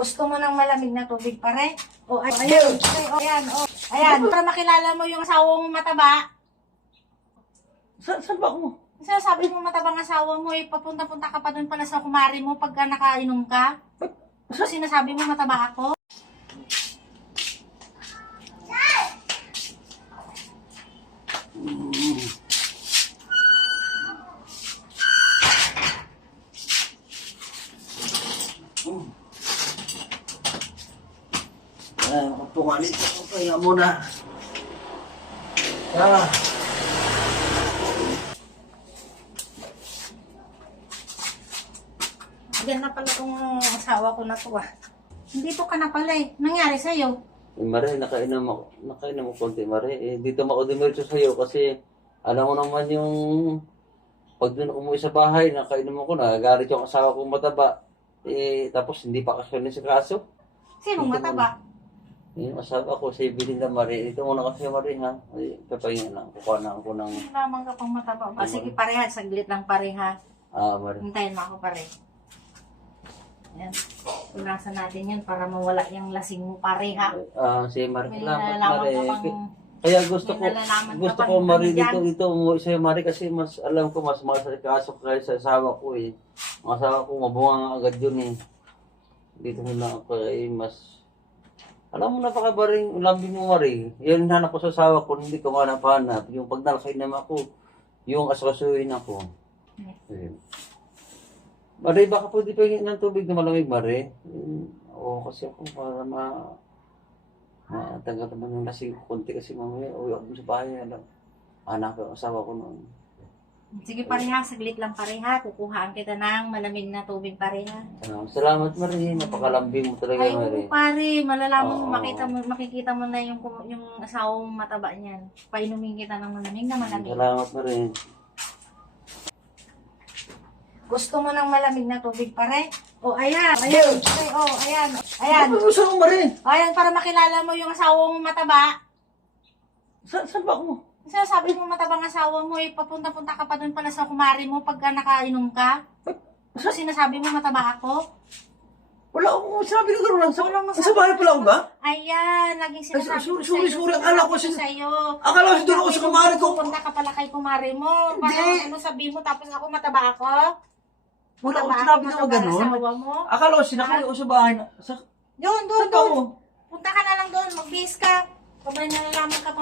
Gusto mo ng malamig na tubig, pare? O, ayan. Ayan, o. Ayan. Para makilala mo yung asawa mo mataba. Saan ba ako? Sabi mo matabang asawa mo, papunta-punta ka pa doon pala sa kumari mo pagka nakainom ka. So, sinasabi mo mataba ako? Magpunga dito. Pahinga muna. Yan na pala itong asawa ko na to ah. Hindi to ka na pala eh. Nangyari sa'yo? Mare, nakainom ako konti, Mare. Dito ako dumiretso sa'yo kasi alam mo naman yung pag doon umuwi sa bahay, nakainom ako, nagagalit yung asawa kong mataba. Tapos hindi pa kasi sa kaso. Sinong mataba? Yung asawa ko, si Belinda, Mare. Ito muna kasi, Mare, ha? Papahinga lang. Kukuha na ako ng... Hindi naman ka pang mataba. Sige pareha, saglit lang pareha. Mare. Hintayin mo ako pare. Yan. Punasan natin yan para mawala yung lasing mo pareha. Si Mare, May salamat, nalalaman Mare. ka pang... Kaya gusto may nalalaman ka ko, pang Mare, ano dito umuwi sa'yo, Mare, kasi mas, alam ko, mas kaso kaya sa asawa ko, eh. Ang asawa ko, mabunga nga agad yun, eh. Dito na ako, mas, alam mo, napakabaring lambing mo, Mare. Yan hanap ko sa asawa ko, hindi ko hanap-hanap. Yung pag nalakay naman ako, yung asasuhin ako. Ayun. Mare, baka pwede pahingin ng tubig na malamig, Mare. Oo, kasi ako, para matanggal naman yung lasing ko konti kasi mamaya uwi ako sa bahay. Anak ko, asawa ko noon. Sige pareha, saglit lang pareha. Kukuhaan kita ng malamig na tubig pareha. Salamat, Mare. Napakalambing mo talaga, Ay, Mare. oo pare. Malalaman mo, Oo. makikita mo na yung asawa mong mataba niyan. Painumin kita ng malamig na malamig. Salamat, Mare. Gusto mo ng malamig na tubig, pare? O, ayan. Ayan. Ayan. Ayan. Saan mo, Mare? Ayan, para makilala mo yung asawa mong mataba. Saan ba ako? Sabi mo matabang asawa mo, papunta-punta ka pa doon pala sa kumari mo pagka nakainom ka. So, sinasabi mo mataba ako? Wala akong sabi na gano'n lang. Walang masabi. Sa bahay pala ako ba? Ayan, laging sinasabi ko sorry. sa'yo. Akala ko sa'yo. Akala ko doon ako sa kumari ko. Pupunta ka pala kay kumari mo. Parang ano sabi mo, tapos ako mataba ako? Wala akong Mataba sinabi na mataba gano'n. asawa mo? Akala ko sinakay ako sa bahay. Doon. Saan ba ako? Punta ka na lang doon, mag-base ka. Kabay nalalaman ka pa.